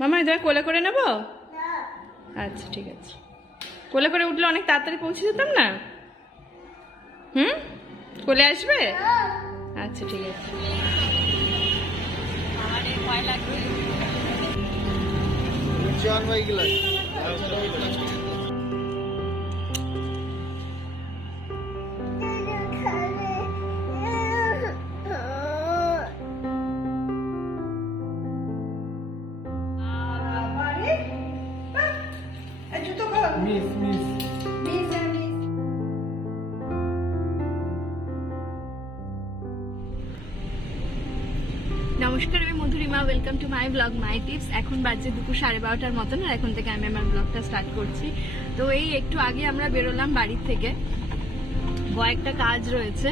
মামা তোমায় কোলে করে নেব? আচ্ছা ঠিক আছে। কোলে করে উঠলে অনেক তাড়াতাড়ি পৌঁছে যেতাম না? হুম? কোলে আসবে? আচ্ছা ঠিক আছে। ভয় লাগবে। Welcome to my blog my tips এখন বাজে দুপুর সাড়ে বারোটার মতন, আর এখন থেকে আমি আমার ব্লগটা স্টার্ট করছি। তো এই একটু আগে আমরা বেরোলাম বাড়ির থেকে। কয়েকটা কাজ রয়েছে।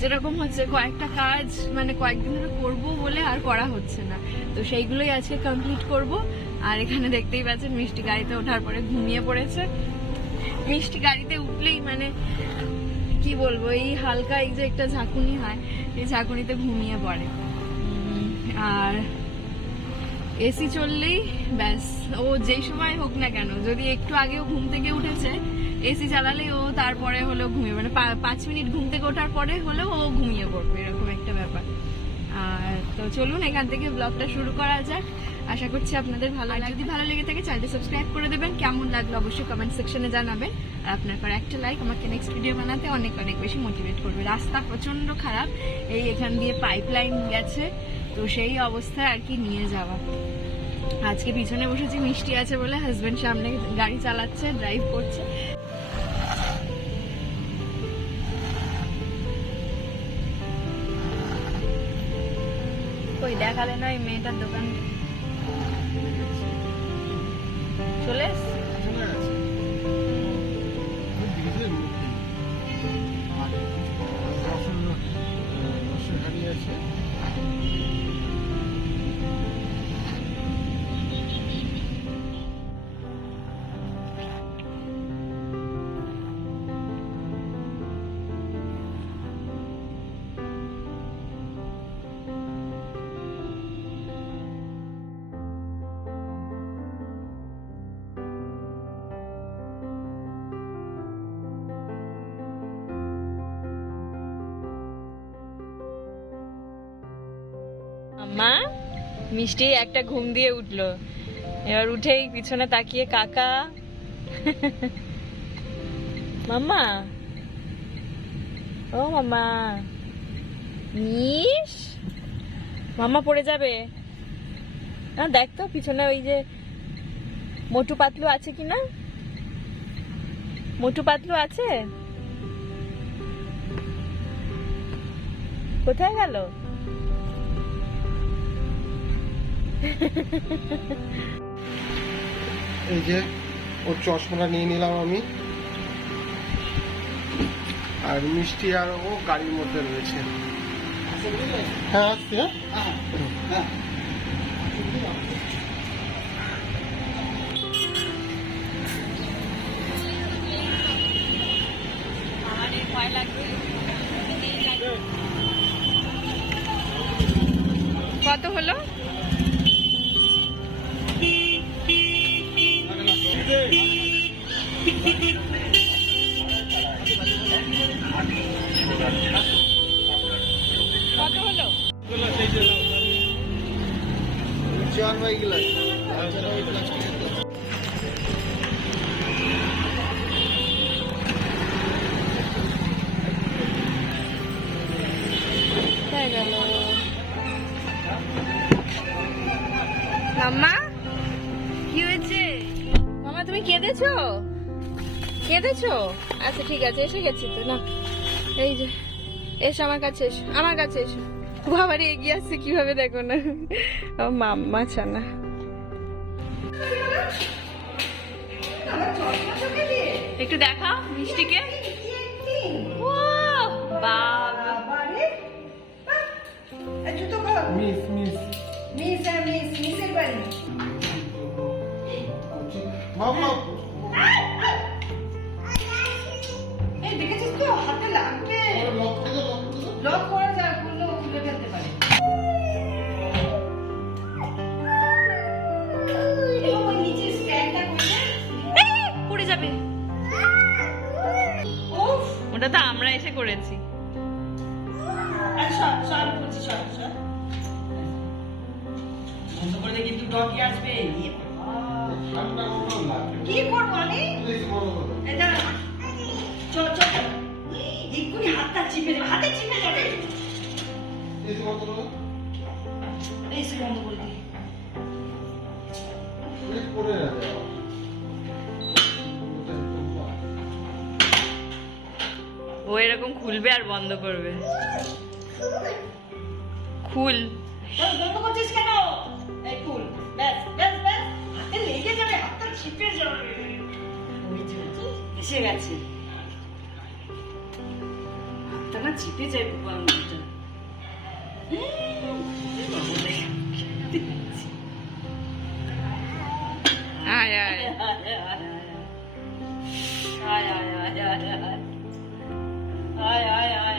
যেরকম হচ্ছে কয়েকটা কাজ মানে কয়েকদিন ধরে করব বলে আর করা হচ্ছে না। তো সেইগুলোই আজকে কমপ্লিট করব। আর এখানে দেখতেই পাচ্ছেন, মিষ্টি গাড়িতে ওঠার পরে ঘুমিয়ে পড়েছে। মিষ্টি গাড়িতে উঠলেই মানে কি বলব, এই হালকা এই যে একটা ঝাঁকুনি হয়, এই ঝাঁকুনিতে ঘুমিয়ে পড়ে। আর এসি চললেই ব্যাস। ও যেই সময় হোক না কেন যদি একটু আগেও ঘুম থেকে উঠেছে এসি চালালে ও তারপরে হলো ঘুমিয়ে মানে পাঁচ মিনিট ঘুম থেকে ওঠার পরে হলেও ও ঘুমিয়ে পড়বে এরকম একটা ব্যাপার। আর তো চলুন এখান থেকে ব্লগটা শুরু করা যাক। আশা করছি আপনাদের ভালো লাগে যদি ভালো লেগে থাকে চ্যানেলটি সাবস্ক্রাইব করে দেবেন। কেমন লাগল অবশ্যই কমেন্ট সেকশনে জানাবেন। আর আপনার পর একটা লাইক আমাকে নেক্সট ভিডিও বানাতে অনেক অনেক বেশি মোটিভেট করবে। রাস্তা প্রচণ্ড খারাপ। এই এখান দিয়ে পাইপলাইন গেছে। তো সেই অবস্থায় আর কি নিয়ে যাওয়া। আজকে পিছনে বসেছি মিষ্টি আছে বলে হাজবেন্ড সামনে গাড়ি চালাচ্ছে ড্রাইভ করছে। কই দেখালে না ওই মেয়েটার দোকান। চলে এসছে? আম্মা মিষ্টি একটা ঘুম দিয়ে উঠল। এবার উঠেই পিছনে তাকিয়ে কাকা। মাম্মা। ও মাম্মা। মিস মাম্মা পড়ে যাবে। না, দেখ তো, পিছনে ওই যে মোটু পাতলু আছে কি না? মোটু পাতলু আছে? কোথায় গেল? এই যে, ওর চশমাটা নিয়ে নিলাম আমি। আর মিষ্টি আর ও গাড়ির মধ্যে রয়েছে। হ্যাঁ কত হলো? তুমি কেঁদেছো কেঁদেছো আচ্ছা ঠিক আছে এসে গেছি তো না। এই যে এসো আমার কাছে এসো আমার কাছে এসো। বাবার এগিয়ে আসছে কীভাবে দেখো না। ও মাম্মা ছানা। একটু দেখাও মিষ্টিকে। ও বাবা। Miss miss. মামা দেখেছিস আসবে? কি করব আমি? চল চল এক্ষুনি হাতটা চিপে দেবে। হাতে চিপে যাবে ও এরকম খুলবে আর বন্ধ করবে। খুল। বন্ধ করছিস কেন? এই ফুল ব্যাস ব্যাস ব্যাস হাতে লেগে যাবে হাতটা চিপে যাবে ওই যে, এসে গেছে হাতটা না চিপে যায় বাবা আমারটা আয় আয় আয় আয় আয় আয় আয় আয় আয়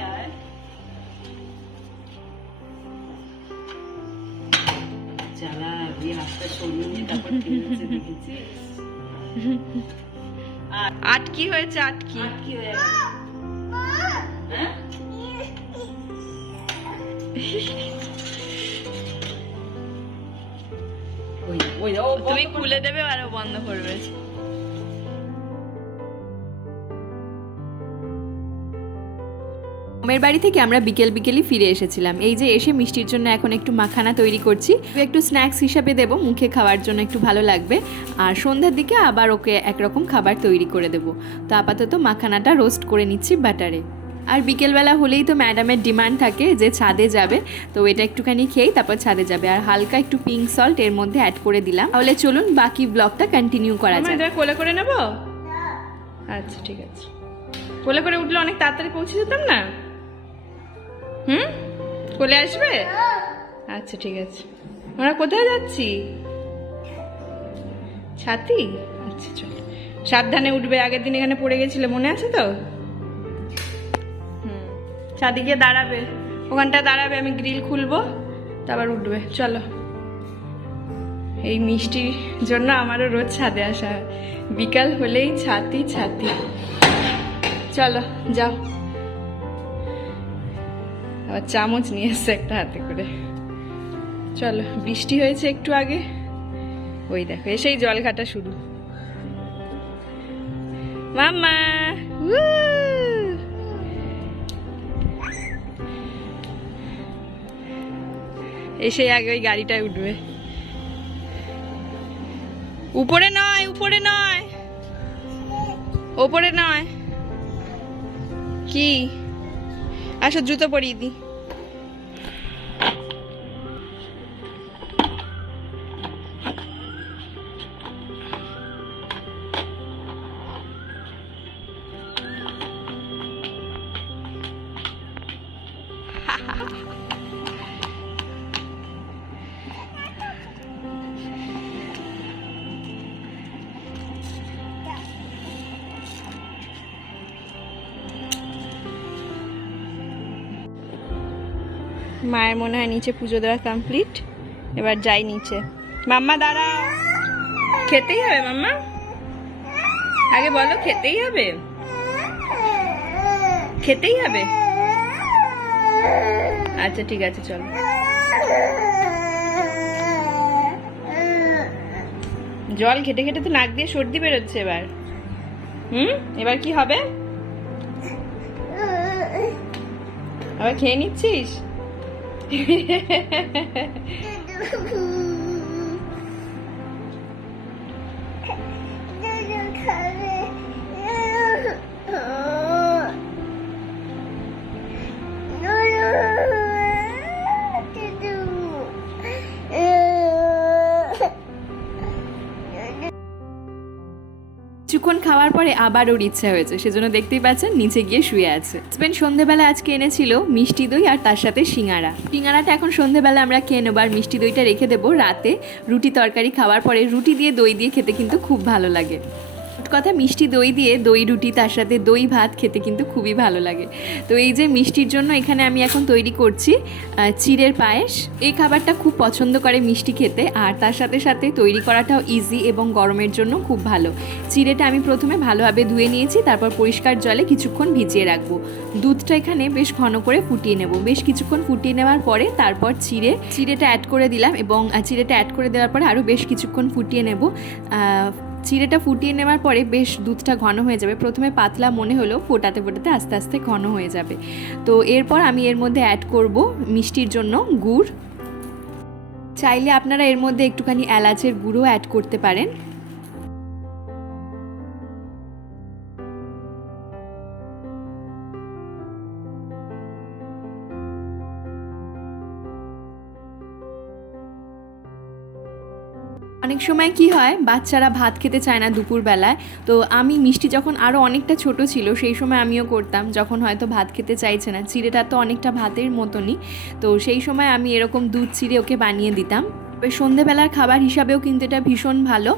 জ্বালা দিয়ে হাতটা সরিয়ে নিয়ে তারপর ঠেলেছে দেখেছিস আটকি হয়েছে আটকি। আটকি হয়ে হ্যাঁ? ওই ওই ও তুমি খুলে দেবে আরও বন্ধ করবে। মেয়ের বাড়ি থেকে আমরা বিকেল বিকেলই ফিরে এসেছিলাম। এই যে এসে মিষ্টির জন্য এখন একটু মাখানা তৈরি করছি। একটু স্ন্যাক্স হিসাবে দেব মুখে খাওয়ার জন্য একটু ভালো লাগবে। আর সন্ধ্যার দিকে আবার ওকে একরকম খাবার তৈরি করে দেব। তো আপাতত মাখানাটা রোস্ট করে নিচ্ছি বাটারে। আর বিকেলবেলা হলেই তো ম্যাডামের ডিমান্ড থাকে যে ছাদে যাবে। তো এটা একটুখানি খেয়েই তারপর ছাদে যাবে। আর হালকা একটু পিঙ্ক সল্ট এর মধ্যে অ্যাড করে দিলাম। তাহলে চলুন বাকি ব্লগটা কন্টিনিউ করা এটা কোলে করে নেব? আচ্ছা ঠিক আছে। কোলে করে উঠলে অনেক তাড়াতাড়ি পৌঁছে যেতাম না? হুম? কোলে আসবে? আচ্ছা ঠিক আছে। আমরা কোথায় যাচ্ছি? ছাতি? আচ্ছা চলো। সাবধানে উঠবে, আগের দিন এখানে পড়ে গেছিলে, মনে আছে তো? হুম ছাদি গিয়ে দাঁড়াবে। ওখানটা দাঁড়াবে, আমি গ্রিল খুলবো, তারপর উঠবে। চলো। এই মিষ্টির জন্য আমারও রোজ ছাদে আসা বিকাল হলেই ছাতি ছাতি। চলো, যাও। আবার চামচ নিয়ে এসছে একটা হাতে করে। চলো, বৃষ্টি হয়েছে একটু আগে। ওই দেখো, এসেই জল ঘাটা শুরু। মাম্মা! এসেই আগে ওই গাড়িটায় উঠবে। উপরে নয় উপরে নয়। ওপরে নয়। কি? আসো, জুতো পরিয়ে দি মায়ের মনে হয় নিচে পুজো দেওয়া কমপ্লিট এবার যাই নিচে। মাম্মা, দাঁড়াও। খেতেই হবে, মাম্মা? আগে বলো, খেতেই হবে? খেতেই হবে? আচ্ছা ঠিক আছে, চলো। জল খেটে ঘেটে তো নাক দিয়ে সর্দি বেরোচ্ছে এবার। হুম? এবার কি হবে? আবার খেয়ে নিচ্ছিস? 这就是这就开始 কিছুক্ষণ খাওয়ার পরে আবার ওর ইচ্ছা হয়েছে। সেজন্য দেখতেই পাচ্ছেন নিচে গিয়ে শুয়ে আছে। হাজবেন্ড সন্ধেবেলা আজকে এনেছিল মিষ্টি দই আর তার সাথে সিঙ্গারা। সিঙ্গারাটা এখন সন্ধেবেলা আমরা খেয়ে নেব আর মিষ্টি দইটা রেখে দেবো রাতে। রুটি তরকারি খাওয়ার পরে রুটি দিয়ে দই দিয়ে খেতে কিন্তু খুব ভালো লাগে। কথা, মিষ্টি দই দিয়ে দই রুটি, তার সাথে দই ভাত খেতে কিন্তু খুবই ভালো লাগে। তো এই যে মিষ্টির জন্য এখানে আমি এখন তৈরি করছি চিড়ের পায়েস। এই খাবারটা খুব পছন্দ করে মিষ্টি খেতে, আর তার সাথে সাথে তৈরি করাটাও ইজি এবং গরমের জন্য খুব ভালো। চিড়েটা আমি প্রথমে ভালোভাবে ধুয়ে নিয়েছি, তারপর পরিষ্কার জলে কিছুক্ষণ ভিজিয়ে রাখব। দুধটা এখানে বেশ ঘন করে ফুটিয়ে নেব। বেশ কিছুক্ষণ ফুটিয়ে নেওয়ার পরে তারপর চিড়ে, চিড়েটা অ্যাড করে দিলাম এবং চিড়েটা অ্যাড করে দেওয়ার পরে আরও বেশ কিছুক্ষণ ফুটিয়ে নেব। চিড়েটা ফুটিয়ে নেওয়ার পরে বেশ দুধটা ঘন হয়ে যাবে। প্রথমে পাতলা মনে হলেও ফোটাতে ফোটাতে আস্তে আস্তে ঘন হয়ে যাবে। তো এরপর আমি এর মধ্যে অ্যাড করব মিষ্টির জন্য গুড়। চাইলে আপনারা এর মধ্যে একটুখানি এলাচের গুঁড়ো অ্যাড করতে পারেন। অনেক সময় কি হয়, বাচ্চারা ভাত খেতে চায় না দুপুরবেলায়। তো আমি, মিষ্টি যখন আরও অনেকটা ছোট ছিল, সেই সময় আমিও করতাম। যখন হয়তো ভাত খেতে চাইছে না, চিড়েটা তো অনেকটা ভাতের মতনই। তো সেই সময় আমি এরকম দুধ চিড়ে ওকে বানিয়ে দিতাম। সন্ধেবেলার খাবার হিসাবেও কিন্তু এটা ভীষণ ভালো।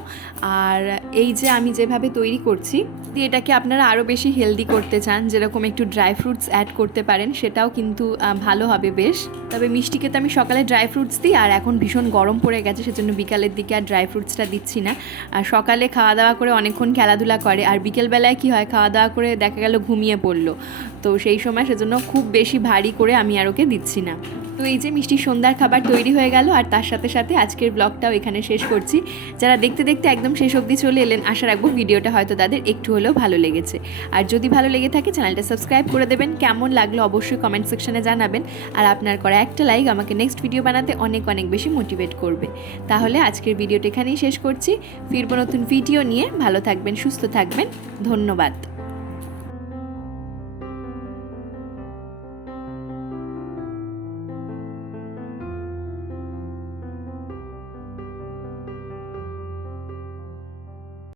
আর এই যে আমি যেভাবে তৈরি করছি, এটাকে আপনারা আরও বেশি হেলদি করতে চান, যেরকম একটু ড্রাই ফ্রুটস অ্যাড করতে পারেন, সেটাও কিন্তু ভালো হবে বেশ। তবে মিষ্টিকে তো আমি সকালে ড্রাই ফ্রুটস দিই, আর এখন ভীষণ গরম পড়ে গেছে, সেজন্য বিকালের দিকে আর ড্রাই ফ্রুটসটা দিচ্ছি না। আর সকালে খাওয়া দাওয়া করে অনেকক্ষণ খেলাধুলা করে, আর বিকেলবেলায় কি হয় খাওয়া দাওয়া করে দেখা গেল ঘুমিয়ে পড়ল। তো সেই সময় সেজন্য খুব বেশি ভারী করে আমি আর ওকে দিচ্ছি না। তো এই যে মিষ্টি সন্ধ্যার খাবার তৈরি হয়ে গেল আর তার সাথে সাথে আজকের ব্লগটাও এখানে শেষ করছি। যারা দেখতে দেখতে একদম শেষ অবধি চলে এলেন, আশা রাখব ভিডিওটা হয়তো তাদের একটু হলেও ভালো লেগেছে। আর যদি ভালো লেগে থাকে, চ্যানেলটা সাবস্ক্রাইব করে দেবেন। কেমন লাগল অবশ্যই কমেন্ট সেকশানে জানাবেন। আর আপনার করা একটা লাইক আমাকে নেক্সট ভিডিও বানাতে অনেক অনেক বেশি মোটিভেট করবে। তাহলে আজকের ভিডিওটা এখানেই শেষ করছি। ফিরবো নতুন ভিডিও নিয়ে। ভালো থাকবেন, সুস্থ থাকবেন। ধন্যবাদ।